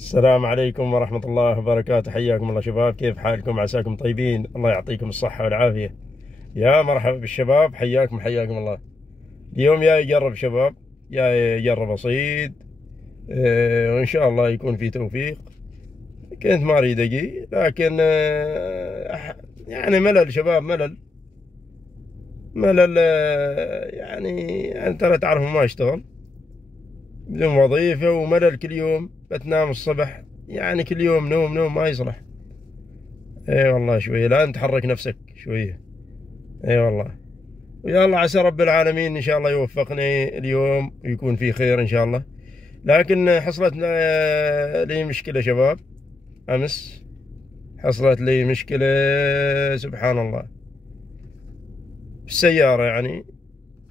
السلام عليكم ورحمة الله وبركاته. حياكم الله شباب، كيف حالكم؟ عساكم طيبين، الله يعطيكم الصحة والعافية. يا مرحبا بالشباب، حياكم الله. اليوم يا يجرب شباب، يا يجرب أصيد، وإن شاء الله يكون في توفيق. كنت ما أريد أجي، لكن يعني ملل شباب، ملل. يعني أنت لا تعرف ما أشتغل بدون وظيفة، وملل كل يوم بتنام الصبح، يعني كل يوم نوم ما يصلح. اي والله شوية لازم تحرك نفسك شوية. اي والله. ويا الله عسى رب العالمين ان شاء الله يوفقني اليوم ويكون في خير ان شاء الله. لكن حصلت لي مشكلة شباب، امس حصلت لي مشكلة سبحان الله بالسيارة. يعني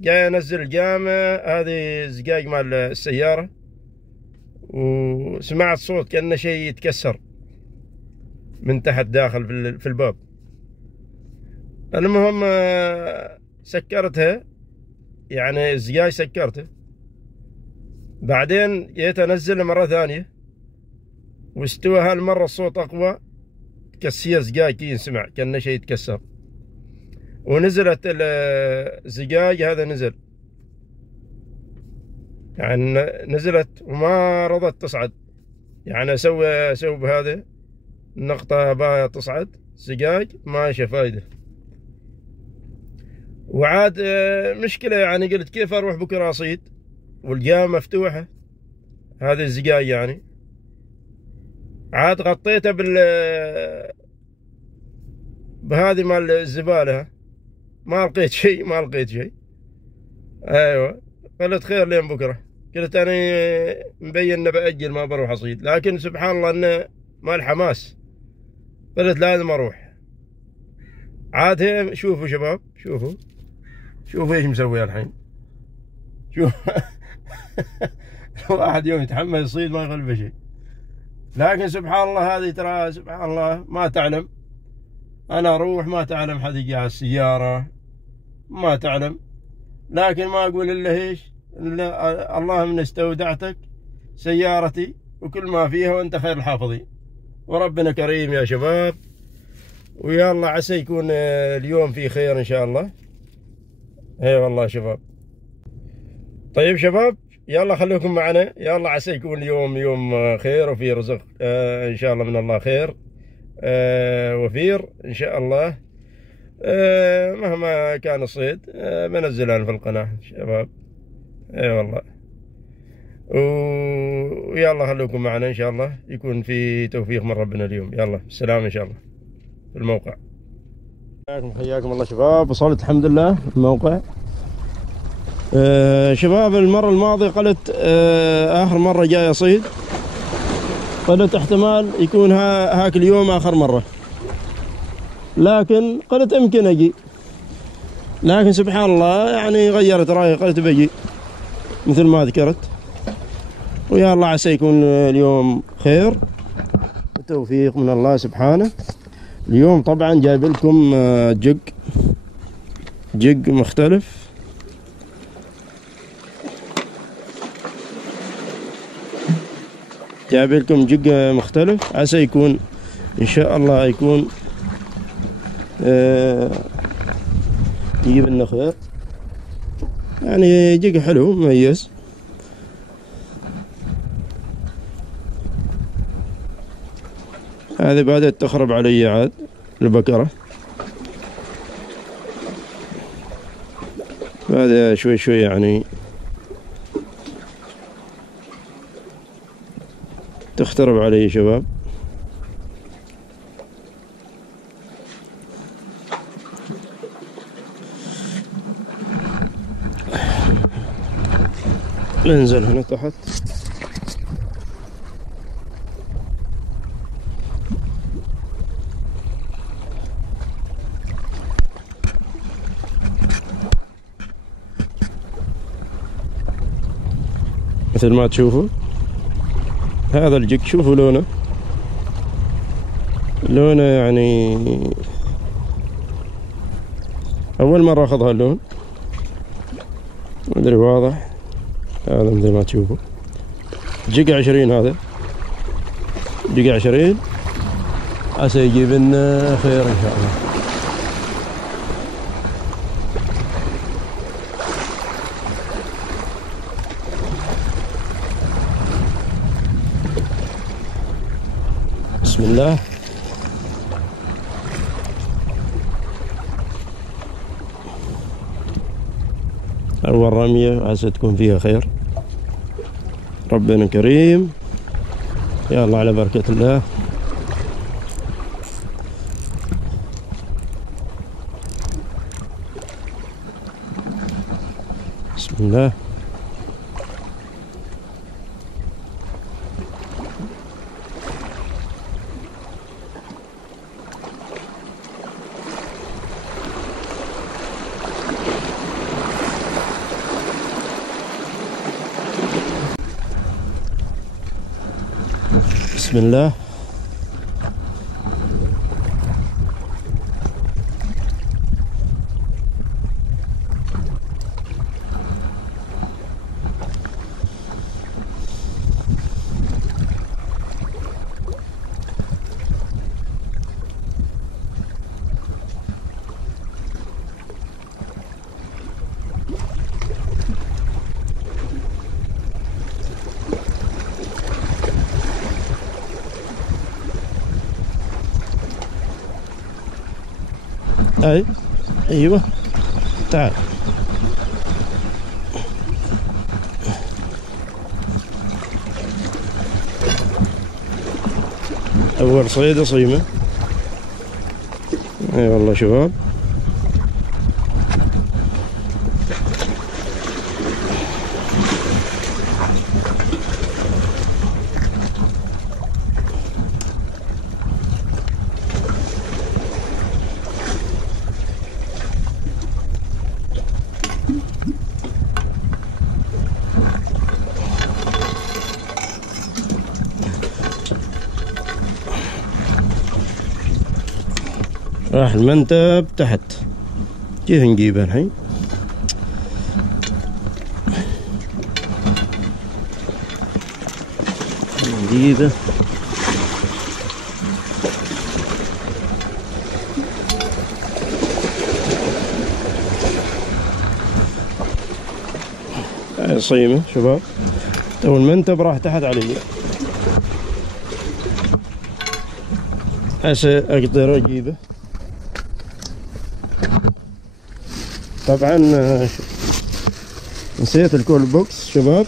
جاي انزل الجامع، هذه زقاق مال السيارة، وسمعت صوت كأنه شيء يتكسر من تحت داخل في الباب. المهم سكرتها، يعني الزجاج سكرته. بعدين جيت انزل مرة ثانية واستوى هالمرة الصوت اقوى، كسية زجاج ينسمع كأنه شيء يتكسر، ونزلت الزجاج هذا نزل، يعني نزلت وما رضت تصعد. يعني اسوي بهذا النقطة باها تصعد زجاج، ماشي فايدة. وعاد مشكلة، يعني قلت كيف اروح بكرة اصيد والجامعة مفتوحة، هذه الزجاج يعني. عاد غطيتها بهذه مال الزبالة، ما لقيت شيء. ايوه، قلت خير لين بكرة. قلت انا مبين اني بأجل ما بروح اصيد، لكن سبحان الله انه مال حماس، قلت لازم اروح. عاد هي شوفوا شباب، شوفوا ايش مسوي الحين. شوف الواحد يوم يتحمل يصيد ما يغلبه شيء، لكن سبحان الله هذه ترى سبحان الله ما تعلم. انا اروح ما تعلم حد يجي على السيارة، ما تعلم. لكن ما اقول الا ايش، الا اللهم استودعتك سيارتي وكل ما فيها وانت خير الحافظين. وربنا كريم يا شباب، ويا الله عسى يكون اليوم في خير ان شاء الله. اي والله شباب. طيب شباب، يلا خليكم معنا، يلا عسى يكون اليوم يوم خير وفي رزق ان شاء الله من الله خير وفير ان شاء الله. مهما كان الصيد بنزل انا في القناة شباب. اي والله. ويلا خليكم معنا ان شاء الله يكون في توفيق من ربنا اليوم. يلا السلام ان شاء الله في الموقع. حياكم الله شباب، وصلت الحمد لله الموقع. شباب المرة الماضية قلت آخر مرة جاي أصيد، قلت احتمال يكون هاك اليوم آخر مرة، لكن قلت يمكن أجي. لكن سبحان الله يعني غيرت رأيي، قلت بجي مثل ما ذكرت. ويا الله عسى يكون اليوم خير وتوفيق من الله سبحانه. اليوم طبعا جايب لكم جق مختلف. جايب لكم جق مختلف، عسى يكون ان شاء الله يكون يجيب لنا خير. يعني جق حلو مميز. هذه بدأت تخرب علي عاد البكرة، هذا شوي يعني تخترب علي شباب. ننزل هنا تحت. مثل ما تشوفوا هذا الجك، شوفوا لونه يعني أول مرة أخذ هاللون، ما أدري واضح. هذا مثل ما تشوفوا جيجا 20 هذا. دقيقة 20 عسى يجيب لنا خير إن شاء الله. بسم الله. أول رمية عسى تكون فيها خير. ربنا كريم. يا الله على بركة الله. بسم الله. بسم الله. ايوه تعال. اول صيدة صيمة. اي والله شباب. راح المنتب تحت. كيف نجيبه الحين؟ نجيبه هاي صيمة شباب. تو المنتب راح تحت علي. هسه اقدر اجيبه. طبعا نسيت الكول بوكس شباب.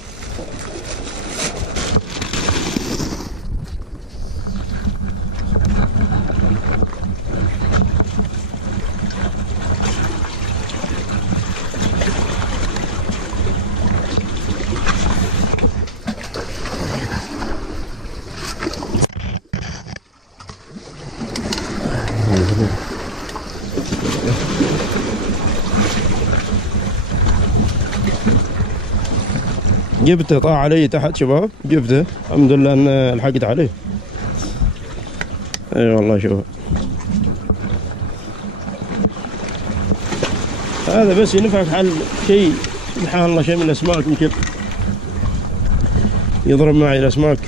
جبته طاح علي تحت شباب. جبته الحمد لله ان لحقت عليه. اي والله شوف هذا بس ينفعك حل شيء. سبحان الله شيء من الاسماك يمكن يضرب معي الاسماك.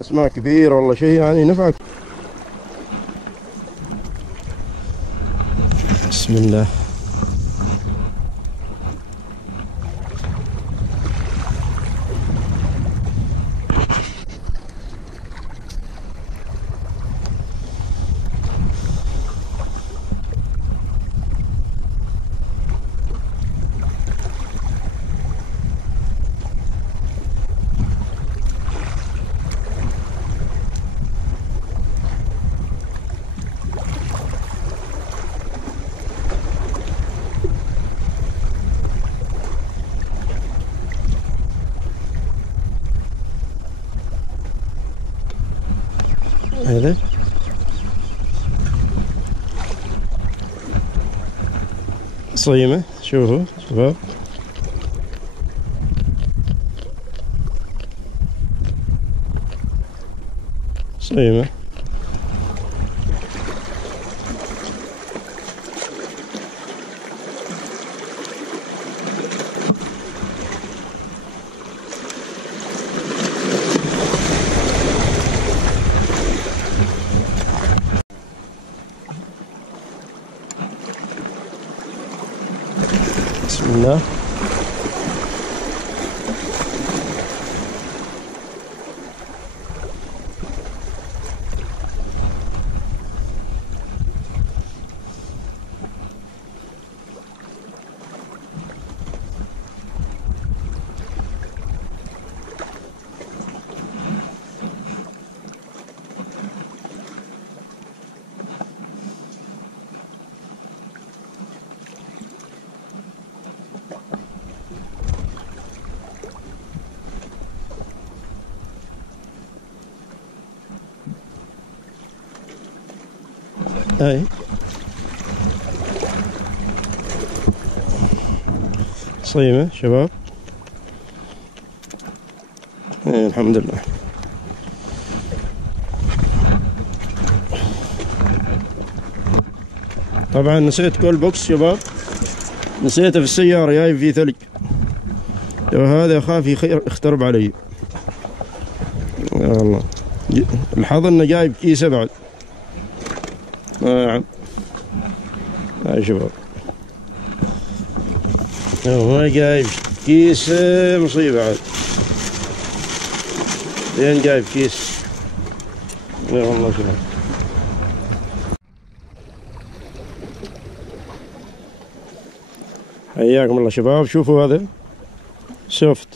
اسماك كبير والله شيء يعني ينفعك. بسم الله. هذا صيمة شوفوا شباب. صيمة الله. اي صيمة شباب. اي الحمد لله. طبعا نسيت كول بوكس شباب، نسيته في السيارة جايب فيه ثلج، وهذا اخاف يخترب علي. يا الله، الحظ انه جايب كيسة بعد. نعم هاي شباب، ما جايب كيس مصيبة عاد. زين جايب كيس. يا والله شباب. حياكم الله شباب. شوفوا هذا سوفت،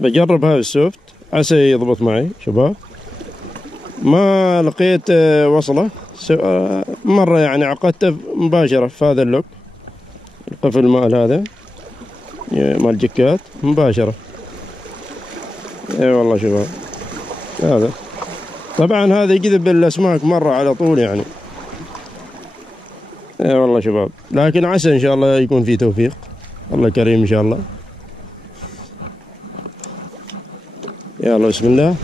بجرب هذا السوفت عسى يضبط معي شباب. ما لقيت وصلة مرة، يعني عقدته مباشرة في هذا اللوك، القفل مال هذا مال الجكات مباشرة. اي والله شباب. هذا طبعا هذا يجذب الاسماك مرة على طول يعني. اي والله شباب، لكن عسى ان شاء الله يكون في توفيق، الله كريم ان شاء الله. يلا بسم الله.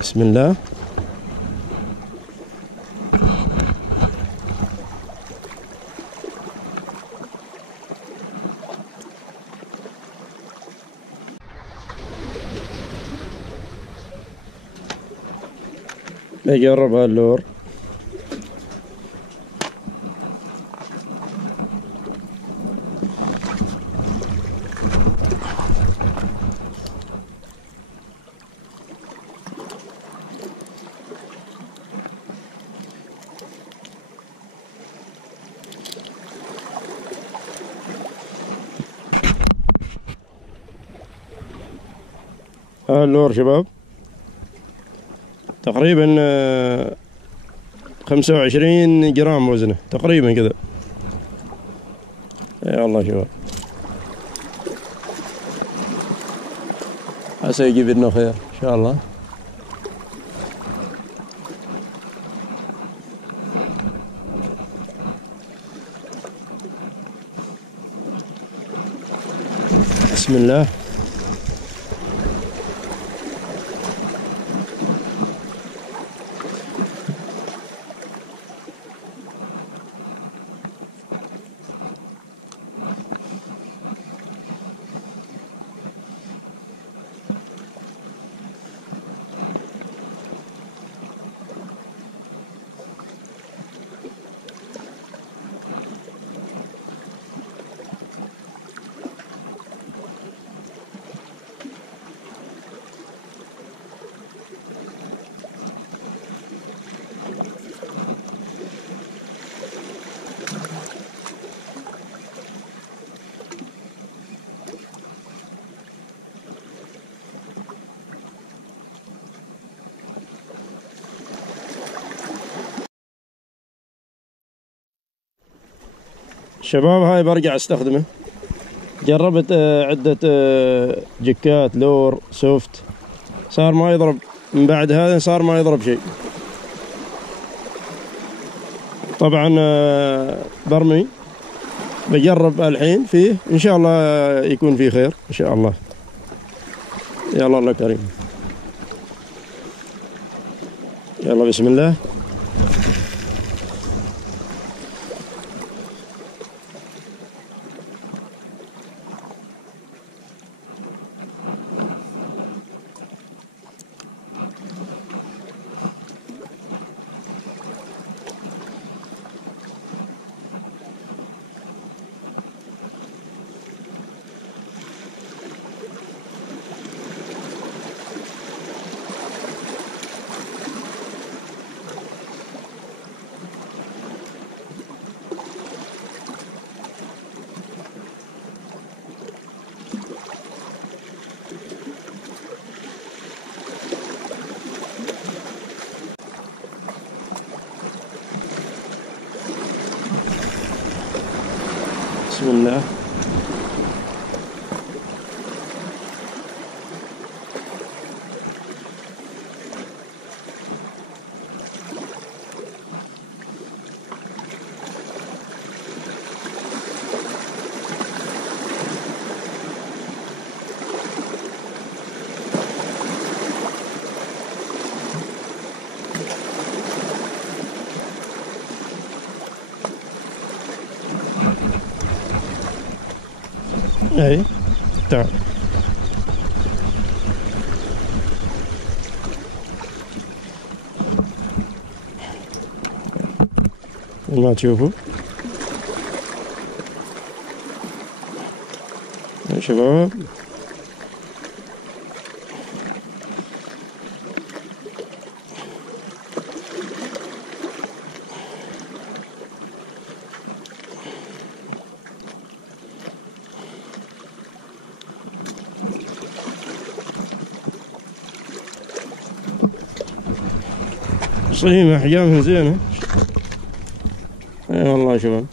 بسم الله. نجرب هاللور. هاللور شباب تقريبا 25 جرام وزنه تقريبا كذا. يا الله شباب، عسى يجيب لنا خير ان شاء الله. بسم الله. شباب هاي برجع استخدمه. جربت عدة جكات لور سوفت، صار ما يضرب. من بعد هذا صار ما يضرب شيء. طبعا برمي بجرب الحين فيه إن شاء الله يكون فيه خير إن شاء الله. يلا الله كريم. يلا بسم الله. بسم الله. اي تعال ما تشوفوا يا شباب. صحيح أحجامهم زينة. اي والله يا شباب.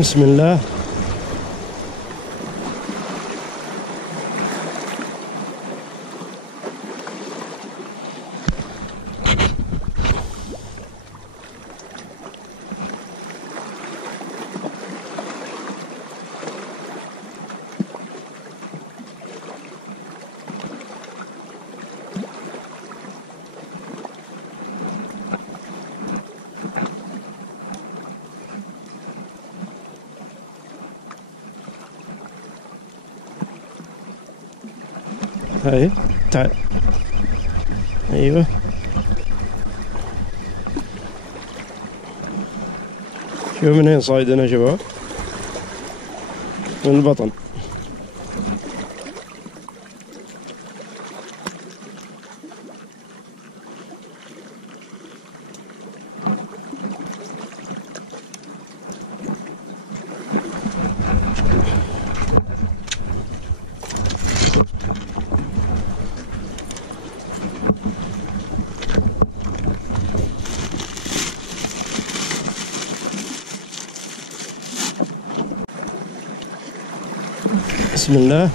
بسم الله. هاي تعال. ايوه شوف من هين صايدنا يا شباب، من البطن. بسم الله.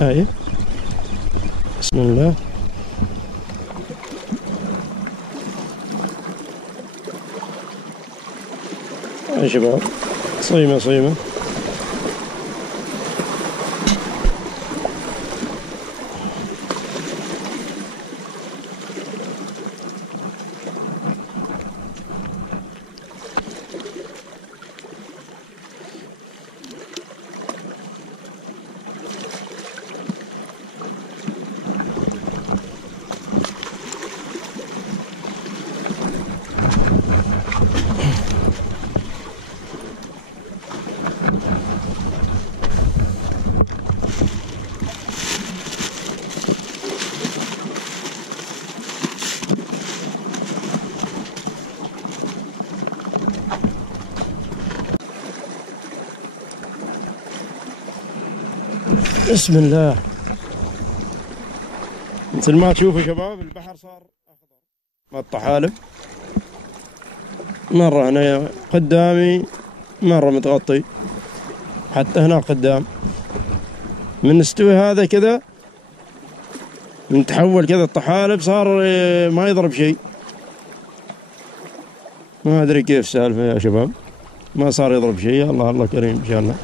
هاي بسم الله. يا شباب صيمة صيمة. بسم الله. مثل ما تشوفوا شباب البحر صار أخضر مع الطحالب، مرة هنا قدامي مرة متغطي، حتى هنا قدام من استوي هذا كذا نتحول كذا الطحالب صار ما يضرب شيء. ما أدري كيف السالفة يا شباب، ما صار يضرب شيء. الله الله كريم إن شاء الله.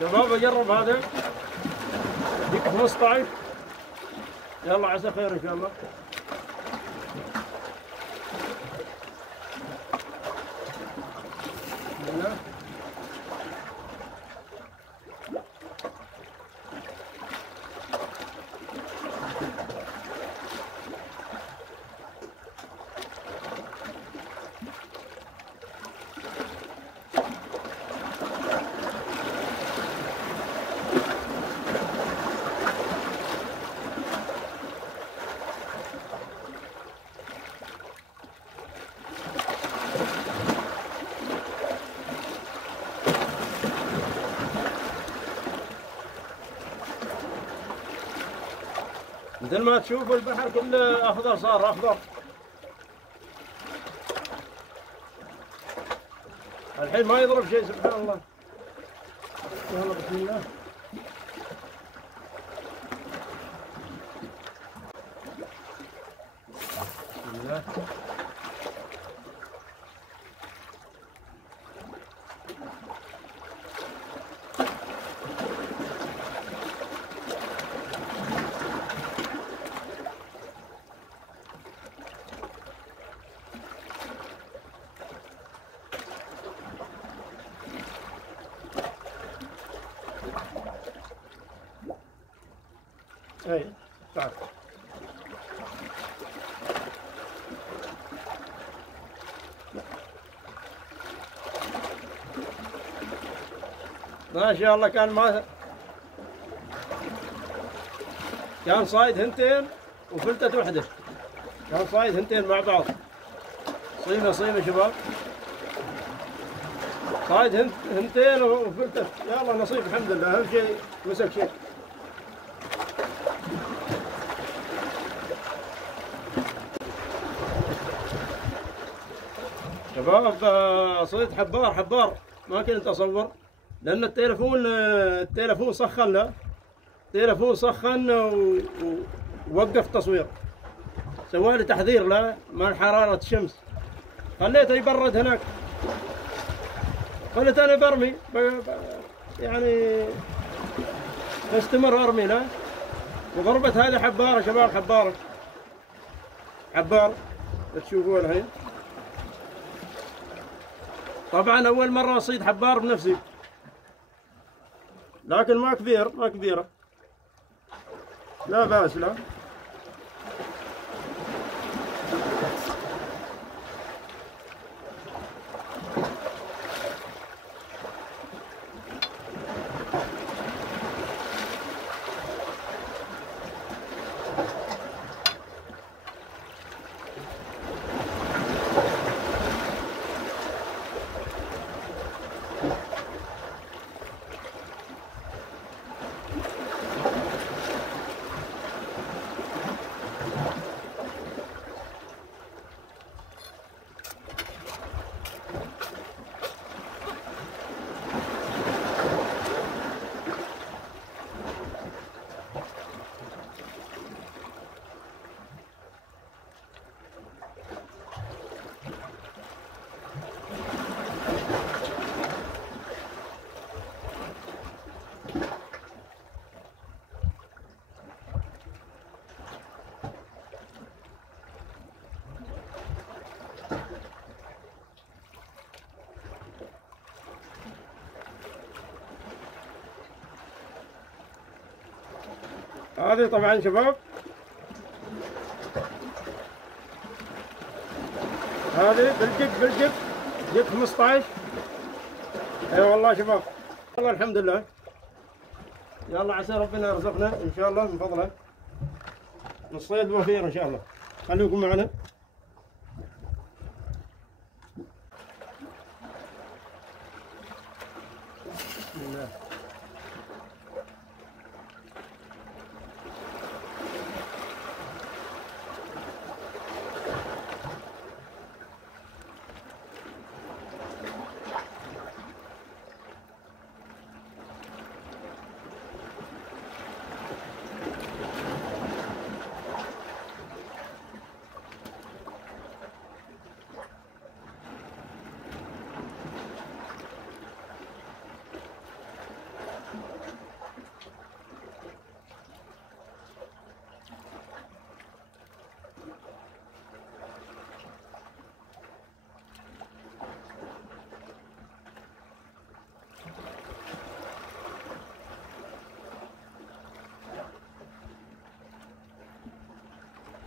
شباب أجرب هذا ديك 15. يلا عسى خير إن شاء الله. مثل ما تشوفوا البحر كله أخضر، صار أخضر. الحين ما يضرب شيء سبحان الله. يلا بسم الله. بسم الله. اي تعال. ما شاء الله كان صايد هنتين وفلتت وحده. كان صايد هنتين مع بعض، صيمة صيمة شباب. صايد هنتين وفلتت. يلا نصيب الحمد لله، اهم شيء مسك شيء. شباب صيد حبار ما كنت اصور، لان التليفون سخن له. التليفون سخن ووقف تصوير، سوالي تحذير له مع حرارة الشمس. خليته يبرد هناك، قلت انا برمي يعني بستمر ارمي له. وضربت هذه حبارة شباب، حبار تشوفوه الحين. طبعا اول مرة اصيد حبار بنفسي، لكن ما كبيرة، لا بأس لا. هذه طبعا شباب، هذه بالجب جب 15. اي والله شباب، والله الحمد لله. يلا عسى ربنا يرزقنا ان شاء الله من فضله نصيد وفير ان شاء الله. خليكم معنا. بسم الله.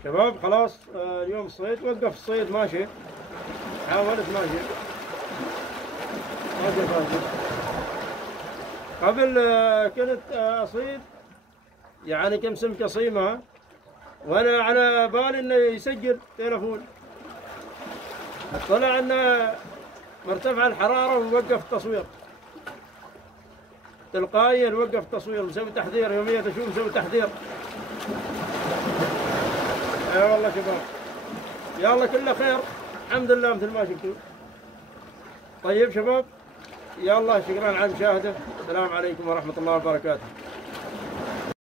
شباب خلاص اليوم الصيد وقف الصيد ماشي، حاولت ماشي ما فايدة. قبل كنت أصيد يعني كم سمكة صيمة وأنا على بالي إنه يسجل تلفون، طلع إنه مرتفع الحرارة ووقف التصوير تلقائيا، وقف التصوير. مسوي تحذير يوميا، أشوف مسوي تحذير. اي والله شباب، يلا كله خير الحمد لله مثل ما شفتوا. طيب شباب، يلا شكرا على المشاهدة، السلام عليكم ورحمة الله وبركاته.